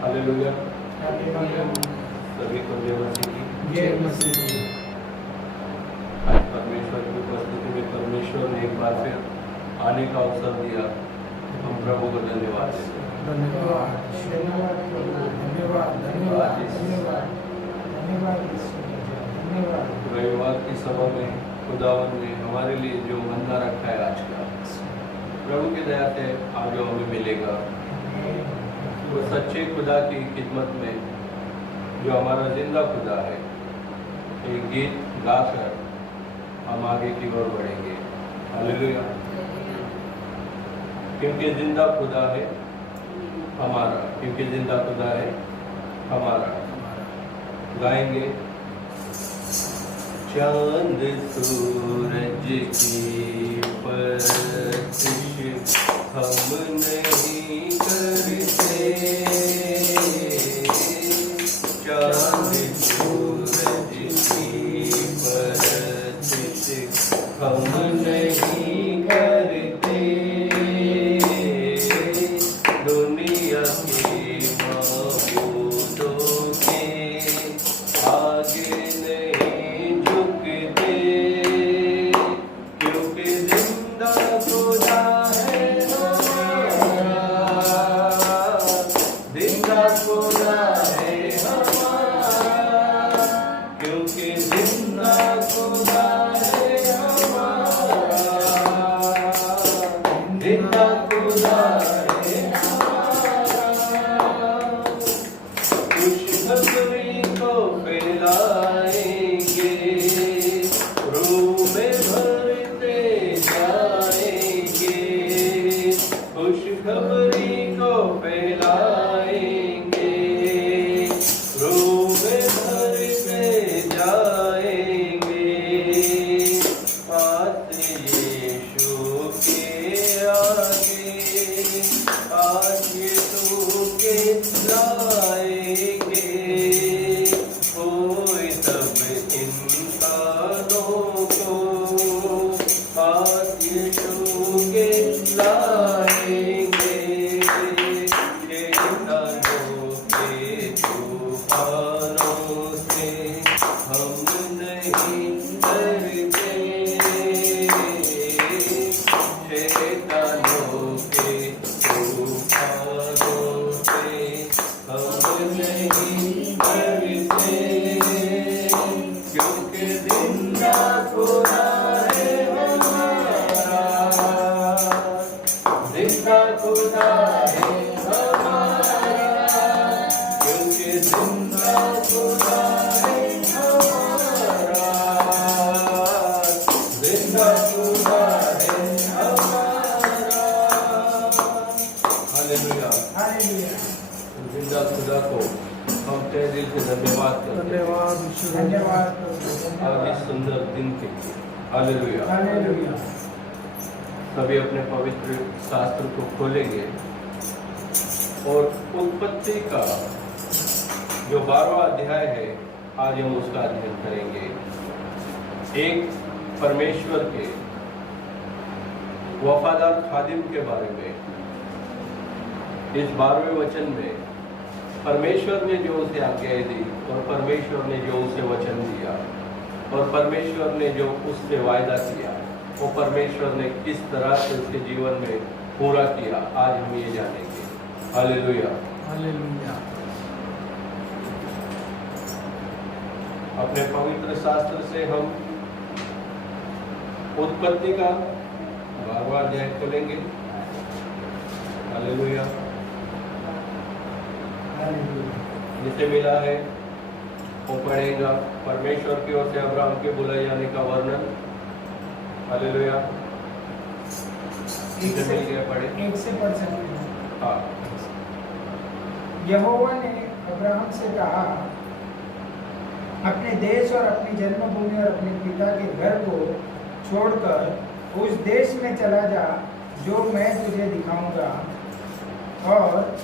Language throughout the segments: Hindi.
हालेलुया। हालेलुया। सभी को जय मसीह की। जय मसीह की। आज परमेश्वर की उपस्थिति में परमेश्वर ने एक बार फिर आने का अवसर दिया। हम प्रभु को धन्यवाद देते हैं। धन्यवाद धन्यवाद धन्यवाद धन्यवाद धन्यवाद धन्यवाद धन्यवाद। रविवार की सभा में खुदावन ने हमारे लिए जो मन्ना रखा है आज का, प्रभु की दया से आज जो हमें मिलेगा वो सच्चे खुदा की खिदमत में जो हमारा जिंदा खुदा है, एक गीत गाकर हम आगे की ओर बढ़ेंगे। हालेलुया। क्योंकि जिंदा खुदा है हमारा, क्योंकि जिंदा खुदा है हमारा। गाएंगे। चांद सूरज की परछिश हम नहीं करते, चांद सूरज की परछिश हम नहीं करते, दुनिया के माबूदों के आगे नहीं झुकते, क्योंकि जिंदा खुदा है हमारा, जिंदा खुदा है हमारा, क्योंकि जिंदा खुदा है हमारा, जिंदा खुदा है हमारा। खुशखबरी को फैलाएंगे, रूह में भरते जाएंगे, खुशखबरी को फैलाएंगे, रूह में भरते जाएंगे। पास यीशु के आगे आज यीशु के लाएंगे, कोई सब इंसानों को आज यीशु के लाएंगे, शैतानों के तूफानों से हम नहीं डरते, शैतानों के तूफानों से हम नहीं डरते, क्योंकि जिंदा खुदा है हमारा, जिंदा खुदा है हमारा, क्योंकि जिंदा खुदा है हमारा, जिंदा खुदा है हमारा। हालेलुया। हालेलुया। जिंदा खुदा को हम तहे दिल से धन्यवाद करते हैं धन्यवाद धन्यवाद आज इस सुंदर दिन के लिए। हालेलुया। हालेलुया। सभी अपने पवित्र शास्त्र को खोलेंगे और उत्पत्ति का जो 12वां अध्याय है आज हम उसका अध्ययन करेंगे। एक परमेश्वर के वफादार खादिम के बारे में। इस 12वें वचन में परमेश्वर ने जो उसे आज्ञाएं दी और परमेश्वर ने जो उसे वचन दिया और परमेश्वर ने जो उससे वायदा किया, वो परमेश्वर ने किस तरह से उसके जीवन में पूरा किया, आज हम ये जानेंगे। हालेलुया। हालेलुया। अपने पवित्र शास्त्र से हम उत्पत्ति का 12वां अध्याय खोलेंगे। हालेलुया। जिसे मिला है वो पढ़ेगा परमेश्वर की ओर से अब्राहम के बुलाए जाने का वर्णन। हालेलुया। जिसे मिल गया पढ़े। एक से पढ़ सकते हैं। हाँ। यहोवा ने अब्राहम से कहा, अपने देश और अपनी जन्मभूमि और अपने पिता के घर को छोड़कर उस देश में चला जा जो मैं तुझे दिखाऊंगा, और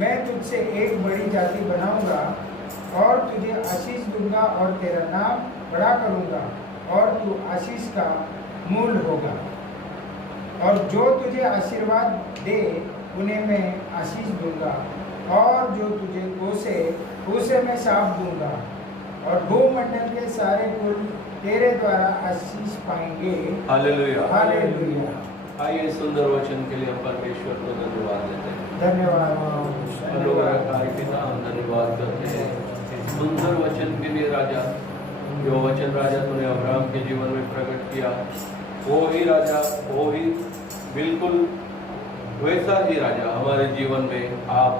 मैं तुझसे एक बड़ी जाति बनाऊंगा और तुझे आशीष दूंगा और तेरा नाम बड़ा करूंगा और तू आशीष का मूल होगा, और जो तुझे आशीर्वाद दे उन्हें मैं आशीष दूंगा और जो तुझे कोसे उसे मैं शाप दूंगा, और भूमंडल के सारे कुल तेरे द्वारा आशीष पाएंगे। हालेलुया। हालेलुया। आइए सुंदर वचन के लिए हम परमेश्वर को धन्यवाद देते हैं। धन्यवाद। अनुग्रहकारी पिता, हम धन्यवाद करते हैं इस सुंदर वचन के लिए राजा। जो वचन राजा तूने अब्राहम के जीवन में प्रकट किया, वो ही राजा, वो ही बिल्कुल वैसा ही राजा हमारे जीवन में आप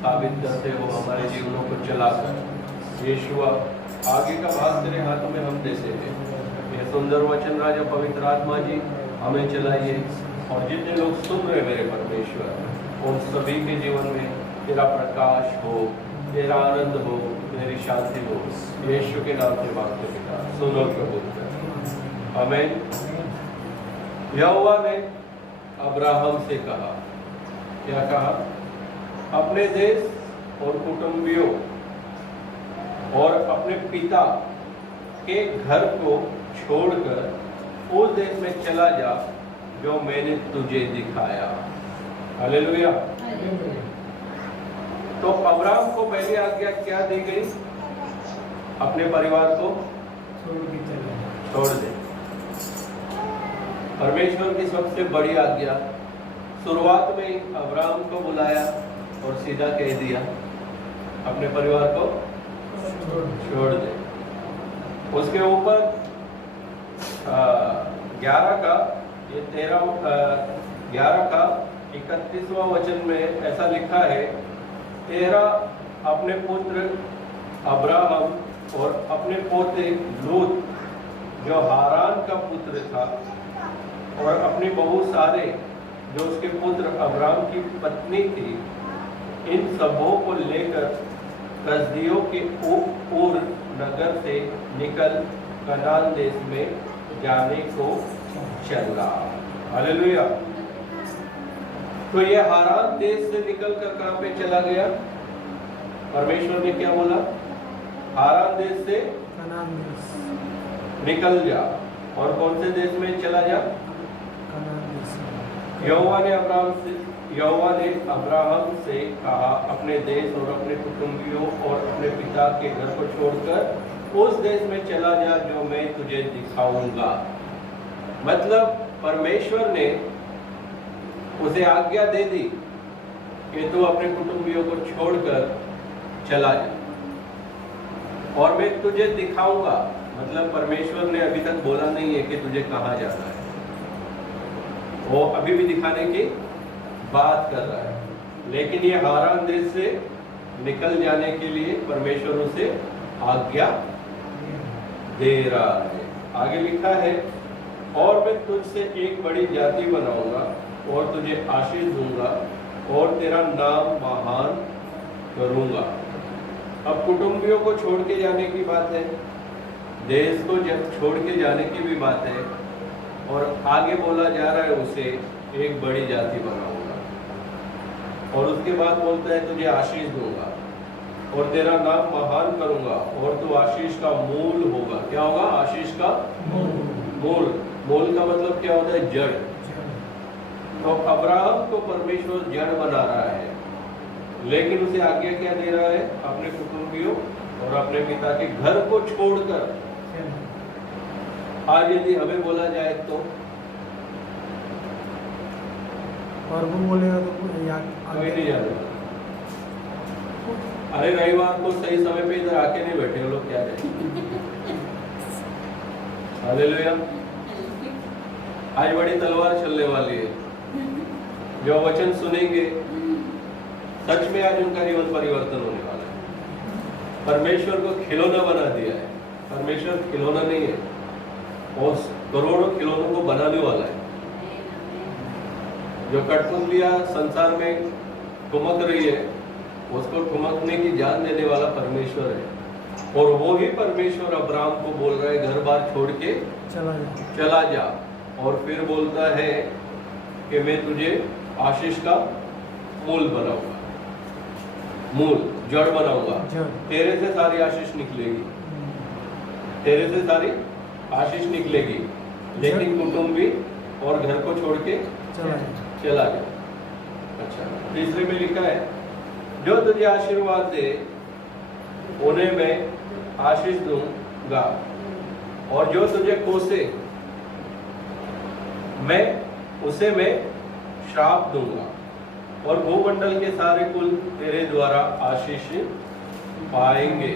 साबित करते हो, हमारे जीवनों को चलाकर। यीशुआ, आगे का भाग तेरे हाथों में हम देते हैं। ये सुंदर वचन राजा पवित्र आत्मा जी हमें चलाइए, और जितने लोग सुन रहे मेरे परमेश्वर, उन सभी के जीवन में तेरा प्रकाश हो, तेरा आनंद हो, तेरी शांति हो। यीशु के नाम से मांगते पिता, सुनो प्रभु। आमीन। यहोवा ने अब्राहम से कहा, क्या कहा? अपने देश और कुटुंबियों और अपने पिता के घर को छोड़कर उस देश में चला जा जो मैंने तुझे दिखाया। हालेलुया। तो अब्राहम को पहली आज्ञा क्या दी गई? अपने परिवार को छोड़ दे। परमेश्वर की सबसे बड़ी आज्ञा, शुरुआत में अब्राहम को बुलाया और सीधा कह दिया अपने परिवार को छोड़ दे। उसके ऊपर 11 का 31वां वचन में ऐसा लिखा है, तेरा अपने पुत्र अब्राहम और अपने पोते लूत जो हारान का पुत्र था, और अपने बहुत सारे जो उसके पुत्र अब्राहम की पत्नी थी, इन सबों को लेकर कसदियों के ऊर नगर से निकल कनान देश में जाने को चला। हालेलुया। तो ये हारान देश से निकल कर कहां पे चला गया? परमेश्वर ने क्या बोला? हारान देश से निकल जा, और कौन से देश में चला जा? यहोवा ने अब्राहम से कहा, अपने देश और अपने कुटुंबियों और अपने पिता के घर को छोड़कर उस देश में चला जा जो मैं तुझे दिखाऊंगा। मतलब परमेश्वर ने उसे आज्ञा दे दी कि तू अपने कुटुंबियों को छोड़कर चला जा, और मैं तुझे दिखाऊंगा। मतलब परमेश्वर ने अभी तक बोला नहीं है कि तुझे कहाँ जाना है, वो अभी भी दिखाने की बात कर रहा है। लेकिन ये हारान देश से निकल जाने के लिए परमेश्वर उसे आज्ञा दे रहा है। आगे लिखा है, और मैं तुझसे एक बड़ी जाति बनाऊंगा और तुझे आशीष दूंगा और तेरा नाम महान करूंगा। अब कुटुंबियों को छोड़ के जाने की बात है, देश को जब छोड़ के जाने की भी बात है, और आगे बोला जा रहा है उसे एक बड़ी जाति बनाऊंगा, और उसके बाद बोलता है तुझे आशीष दूंगा और तेरा नाम महान करूंगा, और तू आशीष का मूल होगा। क्या होगा? आशीष का मूल। मूल का मतलब क्या होता है? जड़। तो अब्राहम को परमेश्वर जड़ बना रहा है, लेकिन उसे आज्ञा क्या दे रहा है? अपने कुटुंबियों और अपने पिता के घर को छोड़कर। आज यदि हमें बोला जाए तो, और वो बोलेगा तो कोई नहीं जाएगा। अरे रविवार को सही समय पे इधर आके नहीं बैठे वो लोग, क्या जाएंगे? हालेलुया। आज बड़ी तलवार चलने वाली है। जो वचन सुनेंगे सच में आज उनका जीवन परिवर्तन होने वाला है। परमेश्वर को खिलौना बना दिया है। परमेश्वर खिलौना नहीं है, और करोड़ों खिलौनों को बनाने वाला है। जो कठपुतलियां संसार में ठुमक रही है, उसको ठुमकने की जान देने वाला परमेश्वर है। और वो ही परमेश्वर अब्राहम को बोल रहा है घर बार छोड़ के चला जा, और फिर बोलता है कि मैं तुझे आशीष का मूल बनाऊंगा, मूल जड़ बनाऊंगा। तेरे से सारी आशीष निकलेगी, तेरे से सारी आशीष निकलेगी, लेकिन कुटुंबी और घर को छोड़ के चला जा। अच्छा, तीसरे में लिखा है जो तुझे आशीर्वाद दे उन्हें मैं आशीष दूंगा, और जो तुझे कोसे उसे मैं श्राप दूंगा, और भूमंडल के सारे कुल तेरे द्वारा आशीष पाएंगे।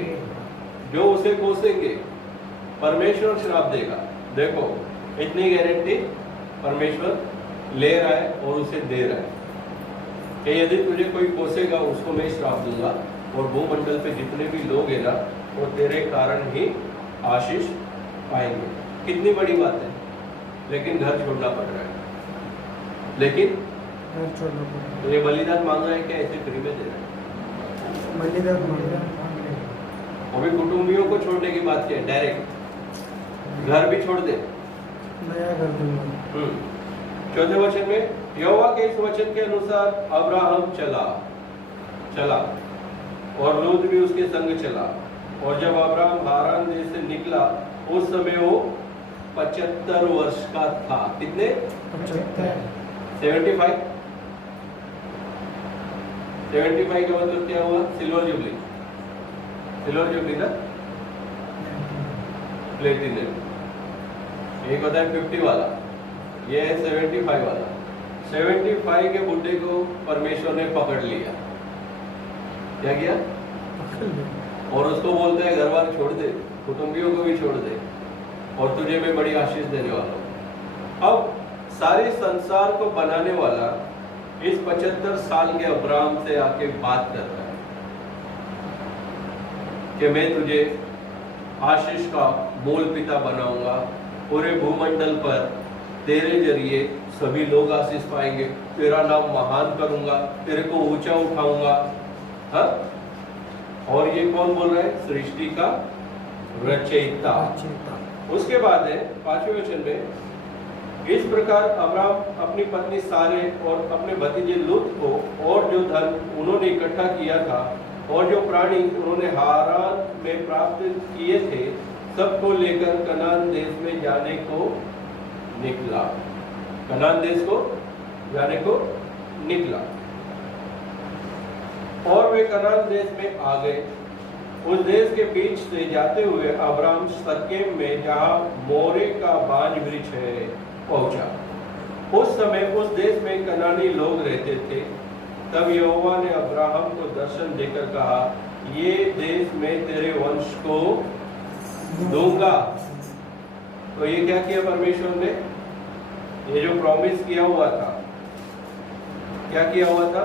जो उसे कोसेंगे परमेश्वर श्राप देगा। देखो इतनी गारंटी परमेश्वर ले रहा है और उसे दे रहा है कि यदि तुझे कोई कोसेगा उसको मैं श्राप दूंगा, और भूमंडल पे जितने भी लोग हैं ना वो तेरे कारण ही आशीष पाएंगे। कितनी बड़ी बात है, लेकिन घर छोड़ना पड़ रहा है। लेकिन घर छोड़ना पड़ेगा। तो ये बलिदान मांग रहा है क्या, ऐसे फ्री में दे रहा है? बलिदान मांग रहा है। अभी कुटुंबियों को छोड़ने की बात क्या है, डायरेक्ट घर भी छोड़ दे। नया घर दूंगा। चौथे वचन में यहोवा के इस वचन के अनुसार अब्राहम चला और लूत भी उसके संग चला, और जब अब्राहम हारान देश से निकला उस समय वो 75 वर्ष का था। कितने? 75 का मतलब क्या हुआ? सिल्वर जुबली ना, प्लेटिनम। एक होता है 50 वाला, ये है 75 वाला। 75 के बुड्ढे को परमेश्वर ने पकड़ लिया। क्या किया? और उसको बोलता है घर बार छोड़ दे, कुटुंबियों को भी छोड़ दे, और तुझे मैं बड़ी आशीष देने वाला हूँ। अब सारे संसार को बनाने वाला इस 75 साल के अब्राहम से आके बात कर रहा है कि मैं तुझे आशीष का मूल पिता बनाऊंगा, पूरे भूमंडल पर तेरे जरिए सभी लोग आशीष पाएंगे, तेरा नाम महान करूंगा, तेरे को ऊंचा उठाऊंगा। हाँ? और ये कौन बोल रहा है? सृष्टि का रचयिता। उसके बाद है 5वें वचन में, इस प्रकार अब्राहम अपनी पत्नी सारे और अपने भतीजे लूत को और जो धन उन्होंने इकट्ठा किया था और जो प्राणी उन्होंने हारान में प्राप्त किए थे सबको लेकर कनान देश में जाने को निकला। कनान देश को जाने को निकला और वे कनान देश में आ गए। उस देश के बीच से जाते हुए अब्राहम शकेम में, जहाँ मोरे का बांज वृक्ष है, पहुंचा। उस समय उस देश में कनानी लोग रहते थे। तब यहोवा ने अब्राहम को दर्शन देकर कहा, ये देश मैं तेरे वंश को दूंगा। तो ये क्या किया परमेश्वर ने? ये जो प्रॉमिस किया हुआ था, क्या किया हुआ था?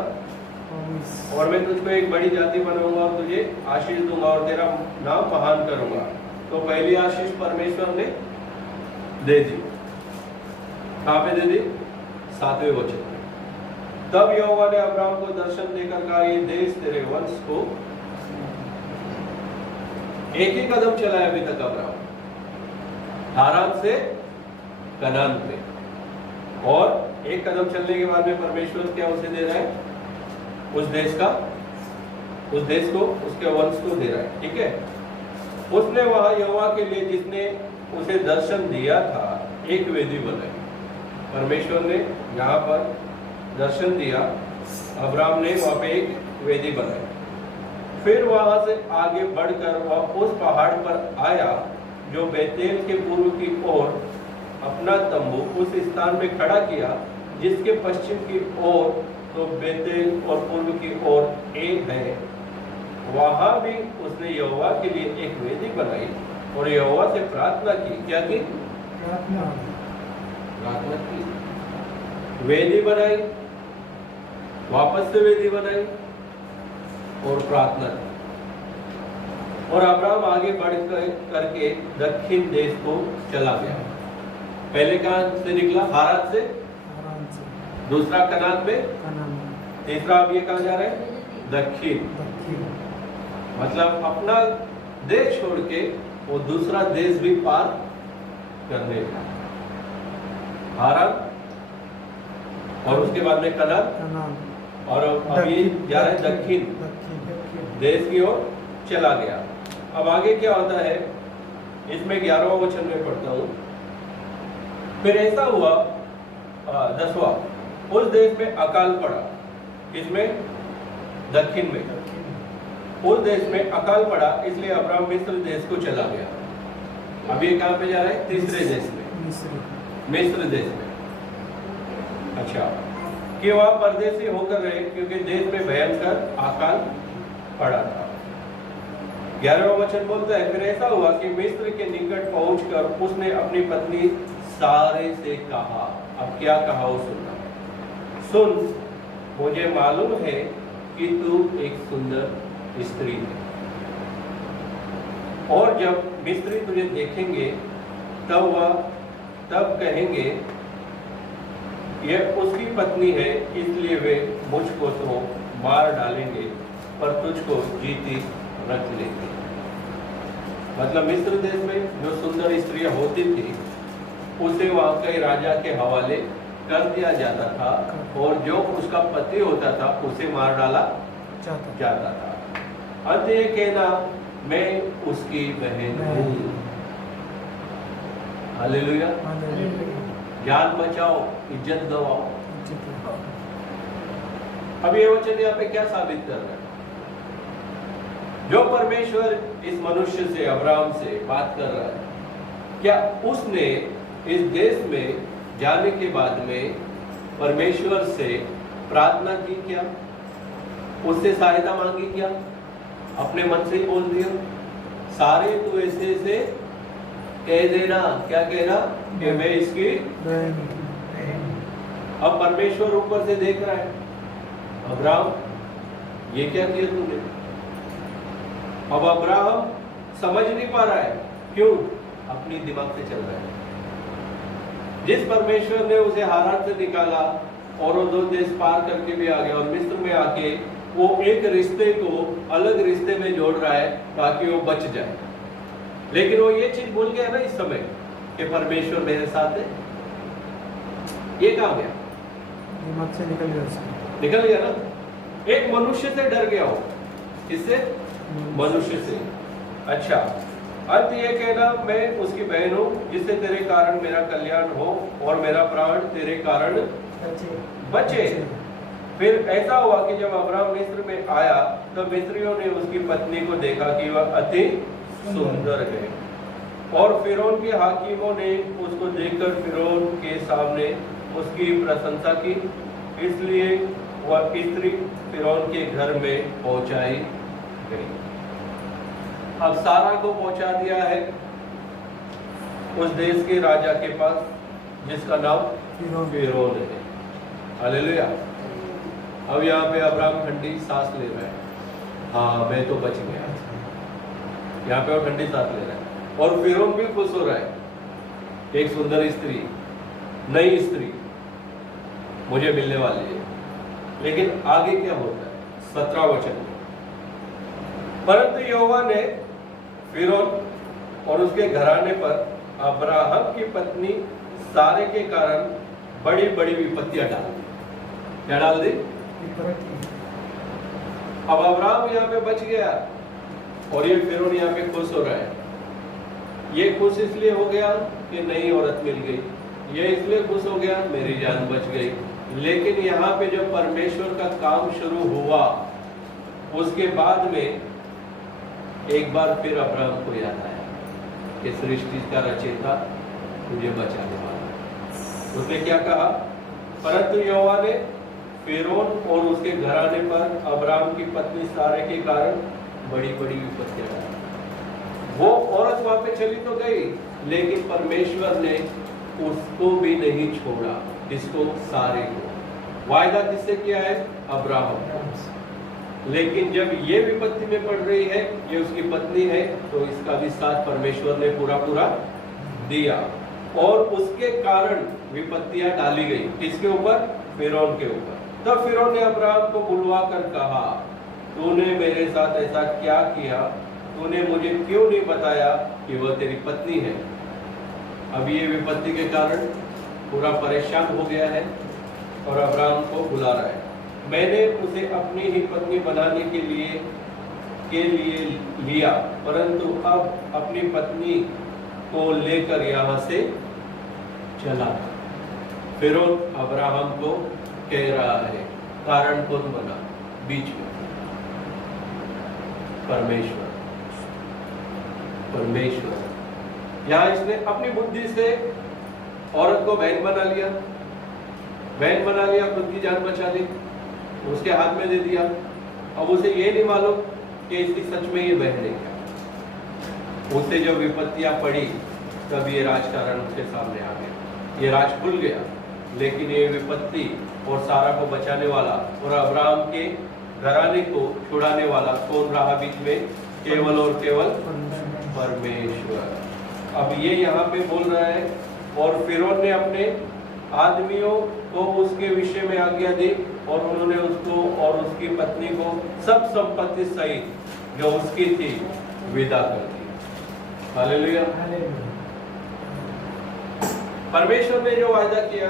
और मैं तुझको एक बड़ी जाति बनाऊंगा और तुझे आशीष दूंगा और तेरा नाम महान करूंगा। तो पहली आशीष परमेश्वर ने दे दी। कहां पे दे दी? 7वें वचन में। तब यहोवा ने अब्राहम को दर्शन देकर कहा, ये देश तेरे वंश को। एक ही कदम चला है अभी तक अब्राहम, हारान से कनान पे, और एक कदम चलने के बाद में परमेश्वर क्या उसे दे रहा है? उस देश को, उसके वंश को दे रहा है। ठीक है। उसने वहां यहोवा के लिए, जिसने उसे दर्शन दिया था, एक वेदी बनाई। परमेश्वर ने यहाँ पर दर्शन दिया, अब्राहम ने वहां पे एक वेदी बनाई। फिर वहां से आगे बढ़कर वह उस पहाड़ पर आया जो बेतेल के पूर्व की ओर अपना तंबू उस स्थान में खड़ा किया, जिसके पश्चिम की ओर तो बेतेल और पूर्व की ओर एक है। वहां भी उसने यहोवा के लिए एक वेदी बनाई और यहोवा से प्रार्थना की। क्या की? प्रार्थना की। वेदी बनाई, वापस से वेदी बनाई और प्रार्थना की। और अब्राहम आगे बढ़ करके दक्षिण देश को चला गया। पहले कहां से निकला? हारान से। दूसरा कनान में, तीसरा अब ये कहां जा रहा है? दक्षिण। मतलब अपना देश छोड़ के वो दूसरा देश भी पार करने का। हारान और उसके बाद में कनान, और अब ये जा रहा है दक्षिण देश की ओर चला गया। अब आगे क्या होता है इसमें 11वां वचन में पढ़ता हूं। फिर ऐसा हुआ 10वां, उस देश में अकाल पड़ा। इसमें दक्षिण में। उस देश में अकाल पड़ा, इसलिए अब्राहम मिस्र देश को चला गया। अब ये कहाँ पे जा रहा है? तीसरे देश में, मिस्र देश में। अच्छा, कि वह परदेसी होकर रहे क्योंकि देश में भयंकर अकाल पड़ा था। 11वां वचन बोलता है, फिर ऐसा हुआ कि मिस्र के निकट पहुंचकर उसने अपनी पत्नी सारे से कहा। अब क्या कहा वो सुनना। सुन, मुझे मालूम है कि तू एक सुंदर स्त्री है, और जब मिस्री तुझे देखेंगे तब कहेंगे यह उसकी पत्नी है, इसलिए वे मुझको तो मार डालेंगे पर तुझको जीती रख लेंगे। मतलब मिस्र देश में जो सुंदर स्त्रियां होती थी उसे वहां के राजा के हवाले कर दिया जाता था, और जो उसका पति होता था उसे मार डाला जाता था। अंत ये कहना, मैं उसकी बहन हूँ। हालेलुया। जान बचाओ, इज्जत गवाओ। अब ये वचन यहाँ पे क्या साबित कर रहा है? जो परमेश्वर इस मनुष्य से, अब्राहम से बात कर रहा है, क्या उसने इस देश में जाने के बाद में परमेश्वर से प्रार्थना की क्या? उससे सहायता मांगी क्या? अपने मन से ही बोल दिया सारे तू ऐसे कह देना। क्या कहना? कि मैं इसकी। अब परमेश्वर ऊपर से देख रहा है, अब्राहम ये क्या किया तूने? अब अब्राहम समझ नहीं पा रहा है, क्यों? अपनी दिमाग से चल रहा है। जिस परमेश्वर ने उसे हारान से निकाला और वो 2 देश पार करके भी आ गया, और मिस्र में आके वो एक रिश्ते को अलग रिश्ते में जोड़ रहा है ताकि वो बच जाए। लेकिन वो ये चीज भूल गया ना इस समय कि परमेश्वर मेरे साथ है। ये कहाँ गया? दिमाग से निकल गया ना। एक मनुष्य से डर गया हो। किससे? मनुष्य से। अच्छा, अंत ये कहना, मैं उसकी बहन हूँ जिससे तेरे कारण मेरा कल्याण हो और मेरा प्राण तेरे कारण बचे। फिर ऐसा हुआ कि जब अब्राहम मिस्र में आया तब मिस्रियों ने उसकी पत्नी को देखा कि वह अति सुंदर है, और फिरौन के हाकिमों ने उसको देखकर फिरौन के सामने उसकी प्रशंसा की, इसलिए वह स्त्री फिरौन के घर में पहुंचाई गई। अब सारा को पहुंचा दिया है उस देश के राजा के पास जिसका नाम फिरौन है। हालेलुया। अब यहाँ पे अब्राहम ठंडी सांस ले रहा है। हाँ, मैं तो बच गया। यहाँ पे वो ठंडी सांस ले रहा है, और फिरौन भी खुश हो रहा है। एक सुंदर स्त्री, नई स्त्री मुझे मिलने वाली है। लेकिन आगे क्या होता है? 17वां वचन। परंतु यहोवा ने फिरौन और उसके घराने पर अब्राहम की पत्नी सारे के कारण बड़ी बड़ी विपत्तियां डाल दी। क्या डाल दी? अब अब्राहम यहाँ पे बच गया, और ये फिरौन यहाँ पे खुश हो रहा है। ये खुश इसलिए हो गया कि नई औरत मिल गई, ये इसलिए खुश हो गया मेरी जान बच गई। लेकिन यहाँ पे जब परमेश्वर का काम शुरू हुआ उसके बाद में एक बार फिर अब्राहम को याद आया कि सृष्टि का रचयिता तुझे बचाने वाला। उसने क्या कहा? परंतु यहोवा ने फिरौन और उसके घराने पर अब्राहम की पत्नी सारे के कारण बड़ी बड़ी विपत्तियां डाली। वो औरत वहां पे चली तो गई, लेकिन परमेश्वर ने उसको भी नहीं छोड़ा। इसको सारे को वायदा किससे किया है? अब्राहम। लेकिन जब ये विपत्ति में पड़ रही है, ये उसकी पत्नी है, तो इसका भी साथ परमेश्वर ने पूरा दिया, और उसके कारण विपत्तियां डाली गई। किसके ऊपर? फिरौन के ऊपर। तब फिरौन ने अब्राहम को बुलवा कर कहा, तूने मेरे साथ ऐसा क्या किया? तूने मुझे क्यों नहीं बताया कि वह तेरी पत्नी है? अब ये विपत्ति के कारण पूरा परेशान हो गया है और अब्राहम को बुला रहा है। मैंने उसे अपनी ही पत्नी बनाने के लिए लिया, परंतु अब अपनी पत्नी को लेकर यहाँ से चला। फिरौन अब्राहम को कह रहा है, कारण कौन बना बीच में? परमेश्वर। परमेश्वर यहाँ इसने अपनी बुद्धि से औरत को बहन बना लिया, बहन बना लिया, खुद की जान बचा ली, उसके हाथ में दे दिया। अब उसे ये नहीं मालूम कि इसकी सच में ये बहन है क्या। उसे जब विपत्तियां पड़ी तब ये राजकारण उसके सामने आ गया, ये राज खुल गया। लेकिन ये विपत्ति और सारा को बचाने वाला और अब्राहम के घराने को छुड़ाने वाला कौन रहा बीच में? केवल और केवल परमेश्वर। अब ये यहाँ पे बोल रहा है, और फिरौन ने अपने आदमियों को उसके विषय में आज्ञा दी और उन्होंने उसको और उसकी पत्नी को सब संपत्ति सहित जो उसकी थी विदा कर दी। हालेलुया। परमेश्वर ने जो वायदा किया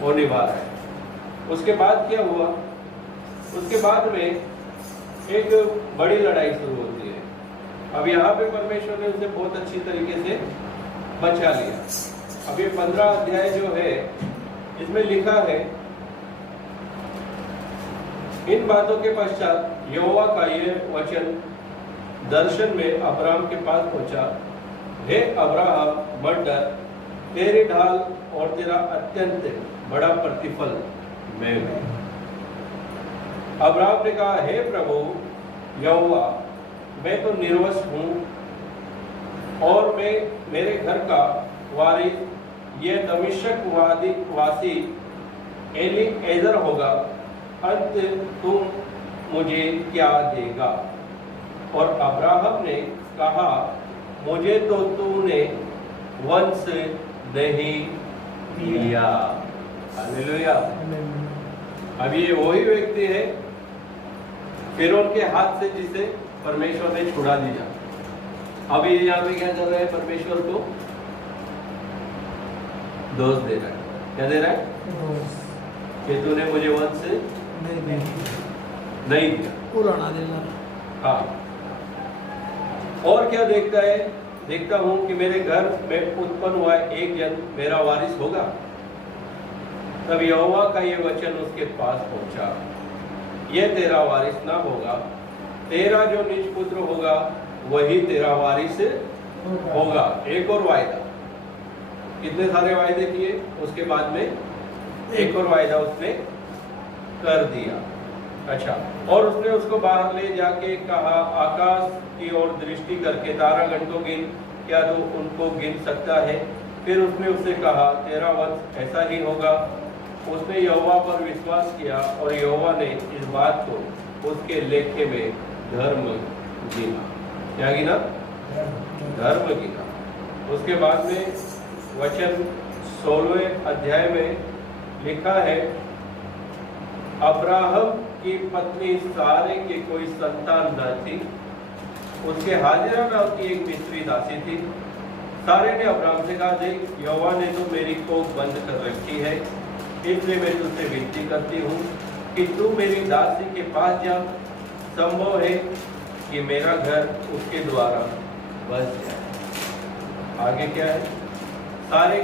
वो निभा रहा है। उसके बाद क्या हुआ? उसके बाद में एक बड़ी लड़ाई शुरू होती है। अब यहाँ पे परमेश्वर ने उसे बहुत अच्छी तरीके से बचा लिया। अब ये 15 अध्याय जो है इसमें लिखा है, इन बातों के पश्चात यहोवा का ये वचन दर्शन में अब्राहम के पास पहुंचा, हे अब्राहम मत डर, तेरी ढाल और तेरा अत्यंत बड़ा प्रतिफल मैं हूं। अब्राहम ने कहा, हे प्रभु यहोवा, मैं तो निर्वंश हूं और मैं मेरे घर का वारिस ये दमिश्क वासी एलीएजर होगा, अंत तुम मुझे क्या देगा? और अब्राहम ने कहा, मुझे तो तूने वंश नहीं दिया। हालेलुया। अब ये वही व्यक्ति है फिरौन के हाथ से जिसे परमेश्वर ने छुड़ा दिया। अब ये यहाँ पे क्या कर रहा है? परमेश्वर को दोष दे रहा है। क्या दे रहा है? कि तूने मुझे वंश नहीं दिया, पुराना देना। हाँ। और क्या देखता है? देखता हूं कि मेरे घर में उत्पन्न हुआ एक जन मेरा वारिस होगा। तब यहोवा का ये वचन उसके पास पहुंचा, ये तेरा वारिस ना होगा, तेरा जो निज पुत्र होगा वही तेरा वारिस होगा। एक और वायदा, कितने सारे वायदे किए, उसके बाद में एक और वायदा उसने कर दिया। अच्छा, और उसने उसको बाहर ले जाके कहा, आकाश की ओर दृष्टि करके तारागण को गिन, क्या तू उनको गिन सकता है? फिर उसने उससे कहा, तेरा वंश ऐसा ही होगा। उसने यहोवा पर विश्वास किया और यहोवा ने इस बात को उसके लेखे में धर्म गिना। क्या गिना? धर्म गिना। उसके बाद में वचन 16वें अध्याय में लिखा है, अब्राहम की पत्नी सारे के कोई संतान न थी, उसके हाजिरा नाम की एक मिस्री दासी थी। सारे ने अब्राहम से कहा, देख यहोवा ने तो मेरी कोख बंद कर रखी है, इसलिए मैं तुझसे विनती करती हूँ कि तू मेरी दासी के पास जा। संभव है कि मेरा घर उसके द्वारा बस जाए। आगे क्या है? सारे